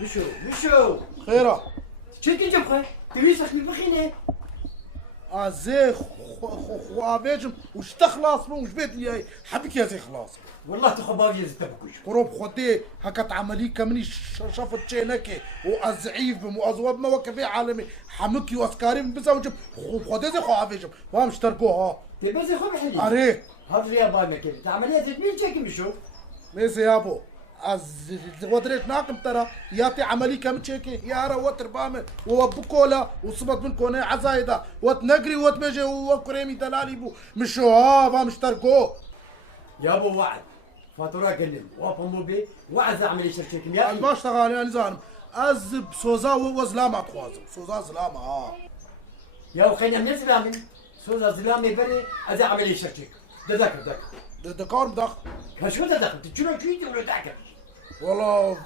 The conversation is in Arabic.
مشو خيرة تشكي جبخه تريسك بخينه زي خو ابيجم وش تخلص وش بيت لي حبك يا زي خلاص والله تخبار يزتبكوش قروب خدي هكت عملي كمني شفت شينك وازعيف وازواب ما وكفي عالمي حمكي واسكاري بزوجم خدي زي خو ابيجم وهم اشتركوها تبى زي خو بحلي اري هذا يا بانا كده تعمليها تدمين تشكي مشو ليس يا ابو ودريت ناقم ترى ياتي عملي كم تشيكي يا را وتر بامل وبكولا وصبت من كونه عزايده وتنقري وتمجي وكريمي دلالي بو مشو ها مش تركو يا ابو وعد فاتوره كلم وابو بي وعد اعمل شركتكم يا اخي باش تغالي انا زانم ازب سوزا وزلامة تخوازم سوزا زلامة يا اخي من زلامي سوزا زلامي بري از اعمل شركتك دذاك دكار مدخ شو دذاك تجرو شو يدور ذاك والله